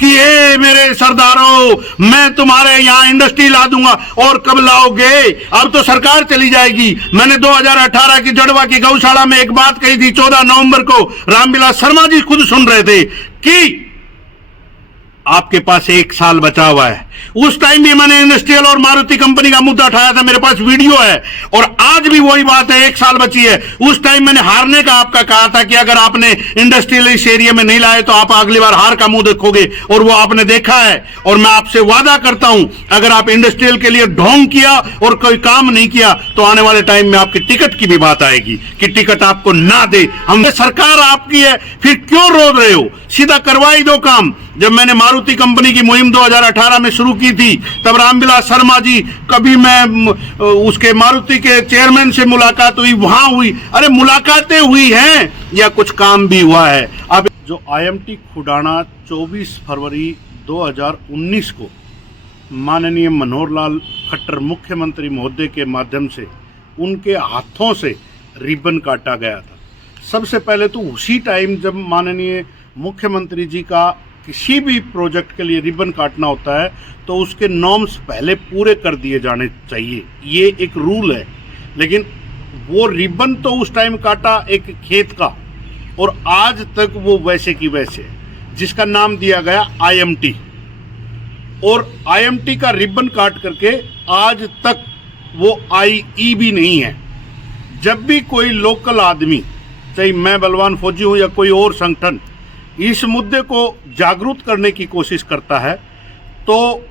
कि ये मेरे सरदारों मैं तुम्हारे यहाँ इंडस्ट्री ला दूंगा। और कब लाओगे? अब तो सरकार चली जाएगी। मैंने 2018 की जड़वा की गौशाला में एक बात कही थी, 14 नवंबर को रामविलास शर्मा जी खुद सुन रहे थे कि आपके पास 1 साल बचा हुआ है। उस टाइम भी मैंने इंडस्ट्रियल और मारुति कंपनी का मुद्दा उठाया था, मेरे पास वीडियो है। और आज भी वही बात है, 1 साल बची है। उस टाइम मैंने हारने का आपका कहा था कि अगर आपने इंडस्ट्रियल इस एरिया में नहीं लाए तो आप अगली बार हार का मुंह देखोगे, और वो आपने देखा है। और मैं आपसे वादा करता हूं, अगर आप इंडस्ट्रियल के लिए ढोंग किया और कोई काम नहीं किया तो आने वाले टाइम में आपकी टिकट की भी बात आएगी कि टिकट आपको ना दे। हमने सरकार आपकी है, फिर क्यों रोक रहे हो? सीधा करवाई दो काम। जब मैंने मारुति कंपनी की मुहिम 2018 में शुरू की थी, तब रामविलास शर्मा जी, कभी मैं उसके मारुति के चेयरमैन से मुलाकात हुई, वहां हुई। अरे मुलाकातें हुई हैं या कुछ काम भी हुआ है? अब जो IMT खुडाना 24 फरवरी 2019 को माननीय मनोहर लाल खट्टर मुख्यमंत्री महोदय के माध्यम से उनके हाथों से रिबन काटा गया था। सबसे पहले तो उसी टाइम जब माननीय मुख्यमंत्री जी का किसी भी प्रोजेक्ट के लिए रिबन काटना होता है तो उसके नॉर्म्स पहले पूरे कर दिए जाने चाहिए, ये एक रूल है। लेकिन वो रिबन तो उस टाइम काटा एक खेत का, और आज तक वो वैसे की वैसे है, जिसका नाम दिया गया IMT। और IMT का रिबन काट करके आज तक वो IE भी नहीं है। जब भी कोई लोकल आदमी, चाहे मैं बलवान फौजी हूँ या कोई और संगठन, इस मुद्दे को जागरूक करने की कोशिश करता है तो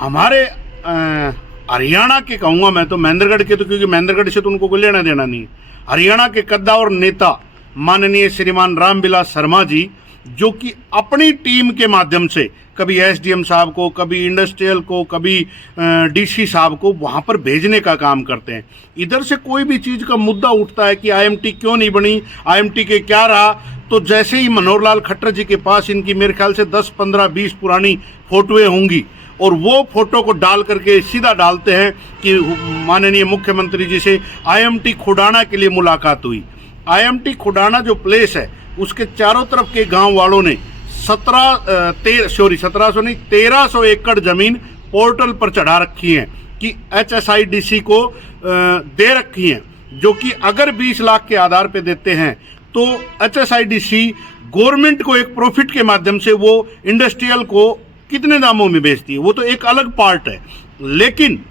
हमारे हरियाणा के, कहूँगा मैं तो महेंद्रगढ़ के, तो क्योंकि महेंद्रगढ़ से तो उनको कोई लेना देना नहीं, हरियाणा के कद्दावर नेता माननीय श्रीमान रामविलास शर्मा जी, जो कि अपनी टीम के माध्यम से कभी SDM साहब को, कभी इंडस्ट्रियल को, कभी DC साहब को वहाँ पर भेजने का काम करते हैं। इधर से कोई भी चीज़ का मुद्दा उठता है कि IMT क्यों नहीं बनी, IMT के क्या रहा, तो जैसे ही मनोहर लाल खट्टर जी के पास इनकी मेरे ख्याल से 10, 15, 20 पुरानी फोटोएं होंगी, और वो फोटो को डाल करके सीधा डालते हैं कि माननीय मुख्यमंत्री जी से IMT खुडाना के लिए मुलाकात हुई। IMT खुडाना जो प्लेस है उसके चारों तरफ के गांव वालों ने 1300 एकड़ जमीन पोर्टल पर चढ़ा रखी है कि HSIDC को दे रखी है, जो कि अगर 20 लाख के आधार पे देते हैं तो HSIDC गवर्नमेंट को एक प्रॉफिट के माध्यम से वो इंडस्ट्रियल को कितने दामों में बेचती है, वो तो एक अलग पार्ट है। लेकिन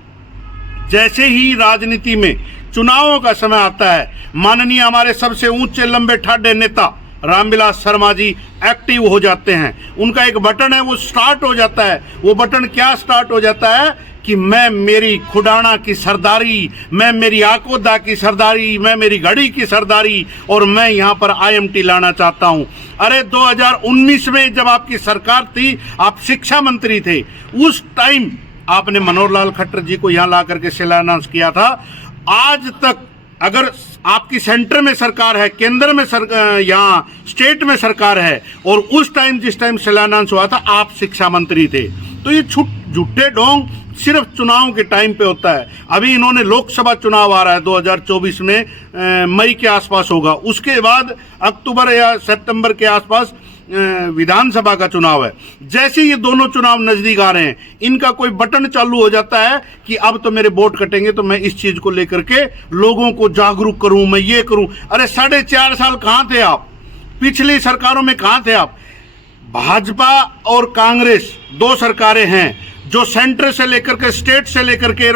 जैसे ही राजनीति में चुनावों का समय आता है, माननीय हमारे सबसे ऊंचे लंबे ठाडे नेता रामविलास शर्मा जी एक्टिव हो जाते हैं। उनका एक बटन है, वो स्टार्ट हो जाता है। वो बटन क्या स्टार्ट हो जाता है कि मैं मेरी खुडाना की सरदारी, मैं मेरी आकोदा की सरदारी, मैं मेरी घड़ी की सरदारी, और मैं यहाँ पर IMT लाना चाहता हूँ। अरे 2019 में जब आपकी सरकार थी, आप शिक्षा मंत्री थे, उस टाइम आपने मनोहर लाल खट्टर जी को यहाँ ला करके शिलान्यास किया था। आज तक अगर आपकी सेंटर में सरकार है, केंद्र में यहाँ स्टेट में सरकार है, और उस टाइम जिस टाइम शिलान्यास हुआ था आप शिक्षा मंत्री थे, तो ये झूठे ढोंग सिर्फ चुनाव के टाइम पे होता है। अभी इन्होंने लोकसभा चुनाव आ रहा है 2024 में, मई के आसपास होगा, उसके बाद अक्टूबर या सितंबर के आसपास विधानसभा का चुनाव है। जैसे ये दोनों चुनाव नजदीक आ रहे हैं, इनका कोई बटन चालू हो जाता है कि अब तो मेरे वोट कटेंगे, तो मैं इस चीज को लेकर के लोगों को जागरूक करूं, मैं ये करूं। अरे 4.5 साल कहां थे आप? पिछली सरकारों में कहां थे आप? भाजपा और कांग्रेस 2 सरकारें हैं जो सेंटर से लेकर के, स्टेट से लेकर के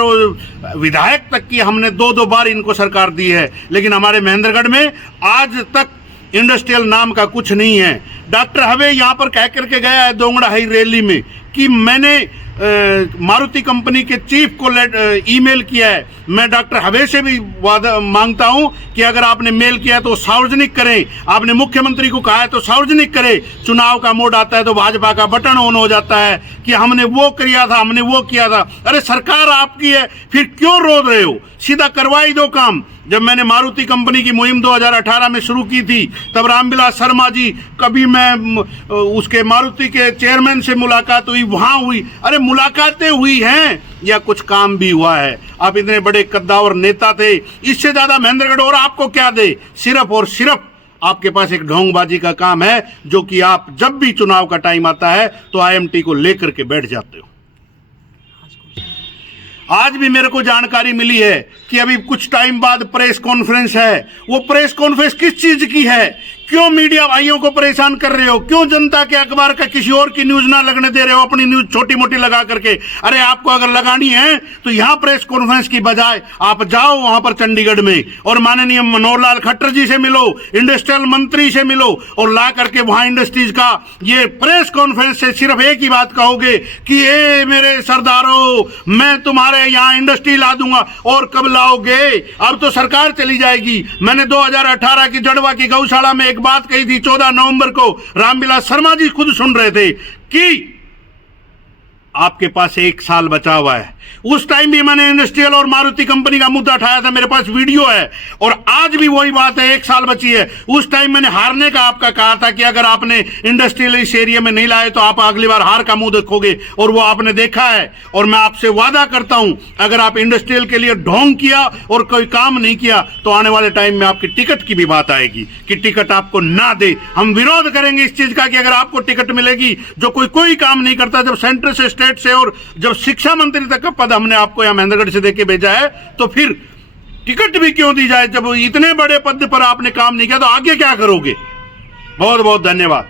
विधायक तक की हमने 2-2 बार इनको सरकार दी है। लेकिन हमारे महेंद्रगढ़ में आज तक इंडस्ट्रियल नाम का कुछ नहीं है। डॉक्टर हवे यहाँ पर कह करके गया है दोंगड़ा हाई रैली में कि मैंने मारुति कंपनी के चीफ को ईमेल किया है। मैं डॉक्टर हवे से भी वादा मांगता हूं कि अगर आपने मेल किया है तो सार्वजनिक करें। आपने मुख्यमंत्री को कहा है तो सार्वजनिक करें। चुनाव का मोड आता है तो भाजपा का बटन ऑन हो जाता है कि हमने वो किया था, हमने वो किया था। अरे सरकार आपकी है, फिर क्यों रो रहे हो? सीधा करवाई दो काम। जब मैंने मारुति कंपनी की मुहिम 2018 में शुरू की थी, तब रामविलास शर्मा जी, कभी मैं उसके मारुति के चेयरमैन से मुलाकात हुई, वहां हुई। अरे मुलाकातें हुई हैं या कुछ काम भी हुआ है? आप इतने बड़े कद्दावर नेता थे, इससे ज्यादा महेंद्रगढ़ और आपको क्या दे? सिर्फ और सिर्फ आपके पास एक ढोंगबाजी का काम है, जो कि आप जब भी चुनाव का टाइम आता है तो आईएमटी को लेकर के बैठ जाते हो। आज भी मेरे को जानकारी मिली है कि अभी कुछ टाइम बाद प्रेस कॉन्फ्रेंस है। वो प्रेस कॉन्फ्रेंस किस चीज की है? क्यों मीडिया भाइयों को परेशान कर रहे हो? क्यों जनता के अखबार का किसी और की न्यूज ना लगने दे रहे हो, अपनी न्यूज छोटी मोटी लगा करके? अरे आपको अगर लगानी है तो यहां प्रेस कॉन्फ्रेंस की बजाय आप जाओ वहां पर चंडीगढ़ में और माननीय मनोहर लाल खट्टर जी से मिलो, इंडस्ट्रियल मंत्री से मिलो और ला करके वहां इंडस्ट्रीज का ये प्रेस कॉन्फ्रेंस से सिर्फ एक ही बात कहोगे कि ए मेरे सरदारों, मैं तुम्हारे यहाँ इंडस्ट्री ला दूंगा। और कब लाओगे? अब तो सरकार चली जाएगी। मैंने 2018 की जड़वा की गौशाला में एक बात कही थी, 14 नवंबर को रामविलास शर्मा जी खुद सुन रहे थे कि आपके पास 1 साल बचा हुआ है। उस टाइम भी मैंने इंडस्ट्रियल और मारुति कंपनी का मुद्दा उठाया था, मेरे पास वीडियो है। और आज भी वही बात है, 1 साल बची है। उस टाइम मैंने हारने का आपका कहा था कि अगर आपने इंडस्ट्रियल इस एरिया में नहीं लाए तो आप अगली बार हार का मुंह देखोगे, और वो आपने देखा है। और मैं आपसे वादा करता हूं, अगर आप इंडस्ट्रियल के लिए ढोंग किया और कोई काम नहीं किया तो आने वाले टाइम में आपकी टिकट की भी बात आएगी कि टिकट आपको ना दे। हम विरोध करेंगे इस चीज का कि अगर आपको टिकट मिलेगी, जो कोई काम नहीं करता, जब सेंटर से स्टेट से और जब शिक्षा मंत्री तक का पद हमने आपको यहां महेंद्रगढ़ से देके भेजा है, तो फिर टिकट भी क्यों दी जाए? जब इतने बड़े पद पर आपने काम नहीं किया तो आगे क्या करोगे? बहुत बहुत धन्यवाद।